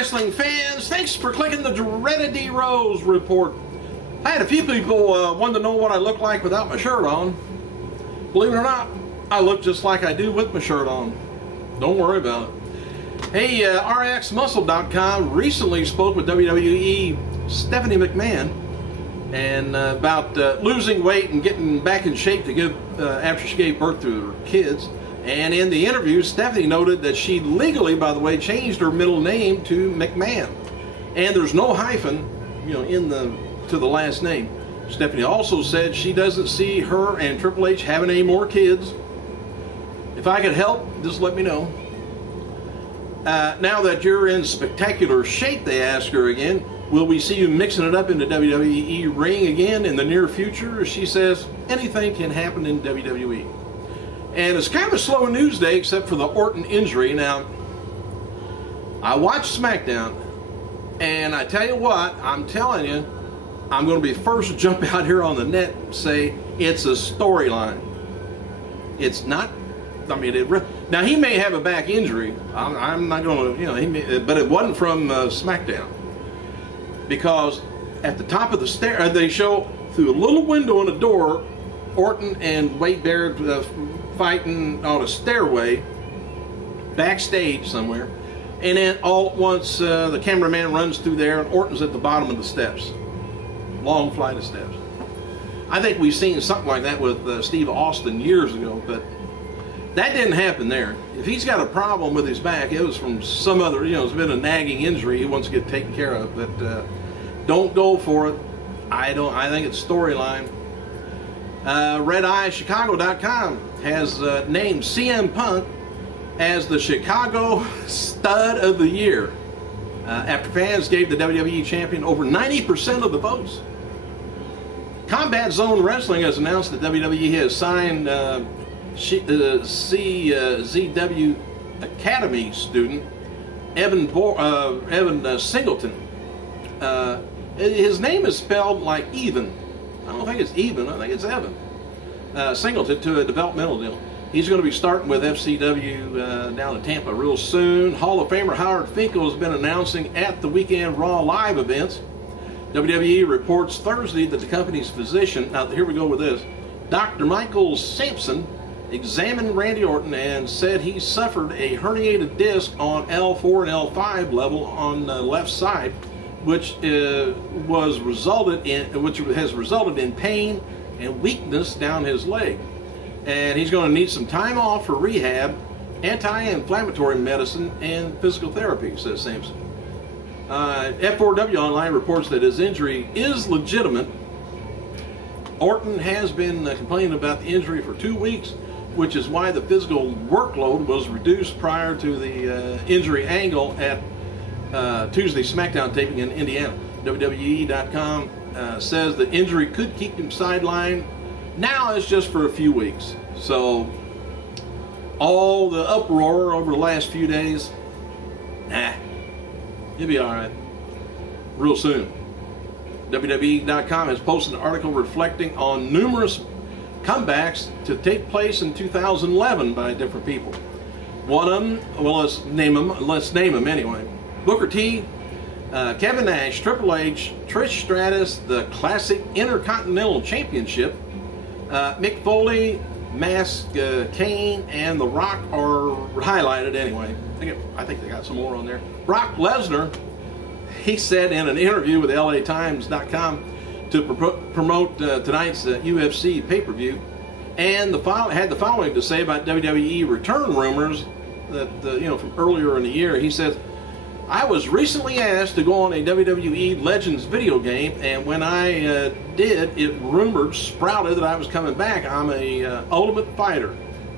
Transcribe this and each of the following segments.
wrestling fans, thanks for clicking the dreaded D Rose report. I had a few people wanted to know what I look like without my shirt on. Believe it or not, I look just like I do with my shirt on. Don't worry about it. Hey, RXMuscle.com recently spoke with WWE Stephanie McMahon and about losing weight and getting back in shape to give after she gave birth to her kids. And in the interview, Stephanie noted that she legally, by the way, changed her middle name to McMahon, and there's no hyphen, to the last name. Stephanie also said she doesn't see her and Triple H having any more kids. If I could help, just let me know. Now that you're in spectacular shape, they ask her again, will we see you mixing it up in the WWE ring again in the near future? She says, anything can happen in WWE. And it's kind of a slow news day except for the Orton injury. Now, I watched SmackDown, and I tell you what, I'm telling you, I'm going to be first to jump out here on the net and say it's a storyline. It's not, now he may have a back injury. I'm not going to, but it wasn't from SmackDown. Because at the top of the stair, they show through a little window in the door, Orton and Wade Barrett fighting on a stairway backstage somewhere, and then all at once the cameraman runs through there and Orton's at the bottom of the steps. Long flight of steps. I think we've seen something like that with Steve Austin years ago, but that didn't happen there. If he's got a problem with his back, it was from some other, it's been a nagging injury he wants to get taken care of, but don't go for it. I think it's storyline. RedEyeChicago.com has named CM Punk as the Chicago Stud of the Year after fans gave the WWE Champion over 90% of the votes. Combat Zone Wrestling has announced that WWE has signed CZW Academy student Evan Singleton. His name is spelled like Even. I don't think it's Even, I think it's Evan. Singleton to a developmental deal. He's going to be starting with FCW down in Tampa real soon. Hall of Famer Howard Finkel has been announcing at the Weekend Raw Live events. WWE reports Thursday that the company's physician, now here we go with this, Dr. Michael Sampson examined Randy Orton and said he suffered a herniated disc on L4 and L5 level on the left side, which has resulted in pain and weakness down his leg. And he's going to need some time off for rehab, anti-inflammatory medicine, and physical therapy, says Sampson. F4W Online reports that his injury is legitimate. Orton has been complaining about the injury for 2 weeks, which is why the physical workload was reduced prior to the injury angle at Tuesday SmackDown taping in Indiana. WWE.com says the injury could keep him sidelined. Now it's just for a few weeks. So all the uproar over the last few days, you'll be all right real soon. WWE.com has posted an article reflecting on numerous comebacks to take place in 2011 by different people. One of them, well, let's name them anyway. Booker T, Kevin Nash, Triple H, Trish Stratus, the Classic Intercontinental Championship, Mick Foley, Mask, Kane, and The Rock are highlighted anyway. I think they got some more on there. Brock Lesnar, he said in an interview with LATimes.com to promote tonight's UFC pay-per-view, and had the following to say about WWE return rumors that from earlier in the year. He says, I was recently asked to go on a WWE Legends video game, and when I did, it sprouted that I was coming back. I'm a Ultimate Fighter.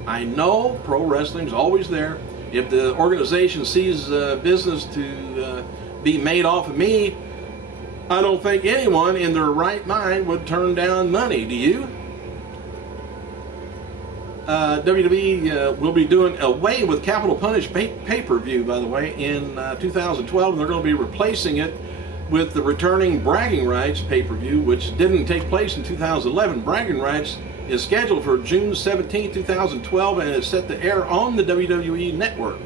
I know pro wrestling's always there. If the organization sees business to be made off of me, I don't think anyone in their right mind would turn down money. Do you? WWE will be doing away with Capital Punish pay-per-view, by the way, in 2012, and they're going to be replacing it with the returning Bragging Rights pay-per-view, which didn't take place in 2011. Bragging Rights is scheduled for June 17, 2012, and is set to air on the WWE Network.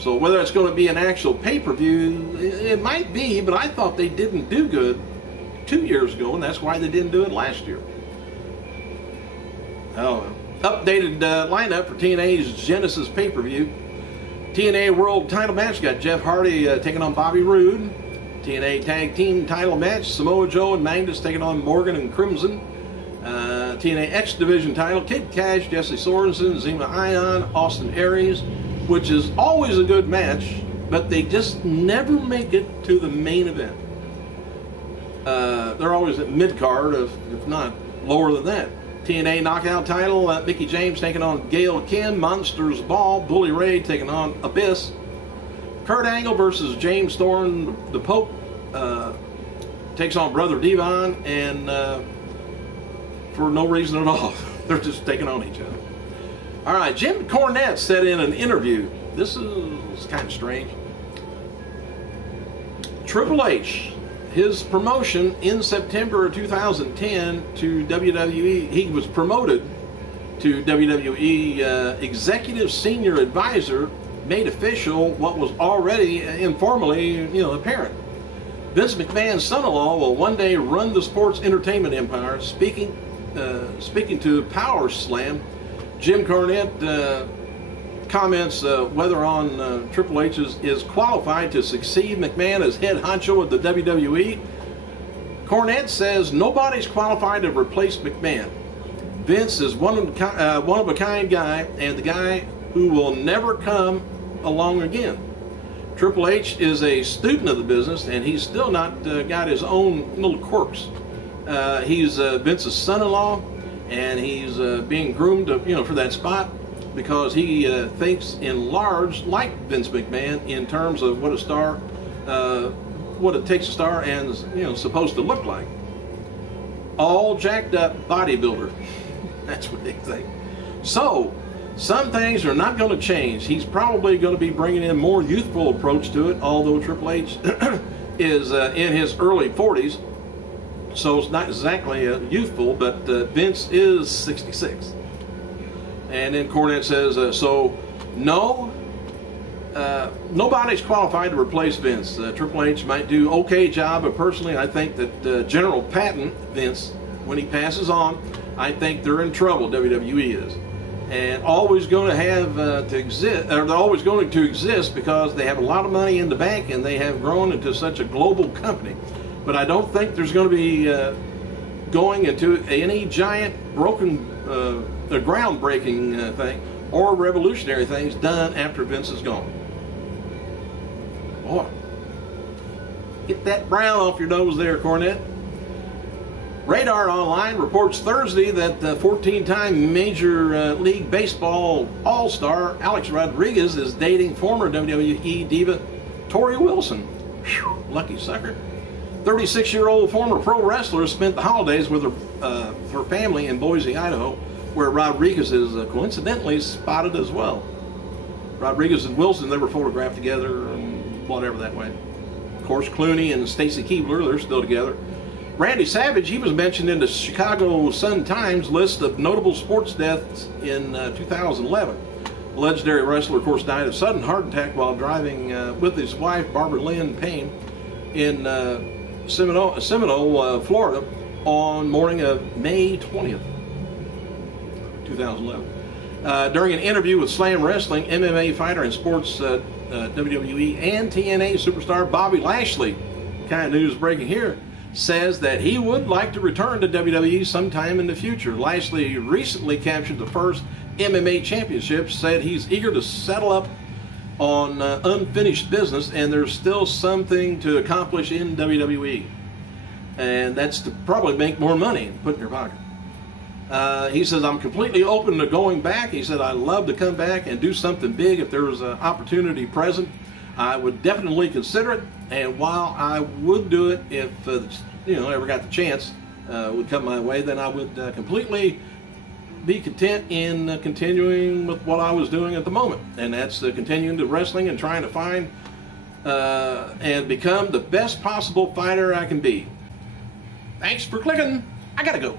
So whether it's going to be an actual pay-per-view, it might be, but I thought they didn't do good 2 years ago, and that's why they didn't do it last year. Oh, updated lineup for TNA's Genesis pay-per-view. TNA World Title match got Jeff Hardy taking on Bobby Roode. TNA Tag Team Title match, Samoa Joe and Magnus taking on Morgan and Crimson. TNA X Division title, Kid Cash, Jesse Sorensen, Zema Ion, Austin Aries, which is always a good match, but they just never make it to the main event. They're always at mid-card, if not lower than that. TNA Knockout title, Mickie James taking on Gail Kim, Monsters Ball, Bully Ray taking on Abyss. Kurt Angle versus James Storm, the Pope, takes on Brother Devon, and for no reason at all. They're just taking on each other. All right, Jim Cornette said in an interview, this is kind of strange. Triple H, his promotion in September of 2010 to WWE, he was promoted to WWE Executive Senior Advisor, made official what was already informally, apparent. Vince McMahon's son-in-law will one day run the sports entertainment empire. Speaking to Power Slam, Jim Cornette comments whether on Triple H is qualified to succeed McMahon as head honcho of the WWE. Cornette says nobody's qualified to replace McMahon. Vince is one of a kind guy, and the guy who will never come along again. Triple H is a student of the business, and he's still not got his own little quirks. He's Vince's son-in-law, and he's being groomed for that spot because he thinks in large like Vince McMahon in terms of what a star, what it takes a star and supposed to look like. All jacked up bodybuilder. That's what they think. So some things are not going to change. He's probably going to be bringing in more youthful approach to it, although Triple H is in his early 40s. So it's not exactly youthful, but Vince is 66. And then Cornette says, nobody's qualified to replace Vince. Triple H might do okay job, but personally I think that General Patton, Vince, when he passes on, I think they're in trouble, WWE is. And always going to have to exist, or they're always going to exist because they have a lot of money in the bank and they have grown into such a global company. But I don't think there's going to be going into any giant groundbreaking thing or revolutionary things done after Vince is gone. Boy, get that brown off your nose there, Cornette. Radar Online reports Thursday that the 14-time Major League Baseball All-Star Alex Rodriguez is dating former WWE diva Tori Wilson. Whew, lucky sucker. 36-year-old former pro wrestler spent the holidays with her family in Boise, Idaho, where Rodriguez is coincidentally spotted as well. Rodriguez and Wilson, they were photographed together and whatever that way. Of course, Clooney and Stacy Keibler, they're still together. Randy Savage, he was mentioned in the Chicago Sun-Times list of notable sports deaths in 2011. The legendary wrestler, of course, died of sudden heart attack while driving with his wife, Barbara Lynn Payne, in Seminole, Florida, on morning of May 20th, 2011. During an interview with Slam Wrestling, MMA fighter and sports WWE and TNA superstar Bobby Lashley, kind of news breaking here, says that he would like to return to WWE sometime in the future. Lashley recently captured the first MMA championship, said he's eager to settle up on unfinished business, and there's still something to accomplish in WWE. And that's to probably make more money and put in your pocket. He says, I'm completely open to going back. He said, I'd love to come back and do something big if there was an opportunity present. I would definitely consider it, and while I would do it if ever got the chance would come my way, then I would completely be content in continuing with what I was doing at the moment, and that's continuing to wrestling and trying to find and become the best possible fighter I can be. Thanks for clicking. I gotta go.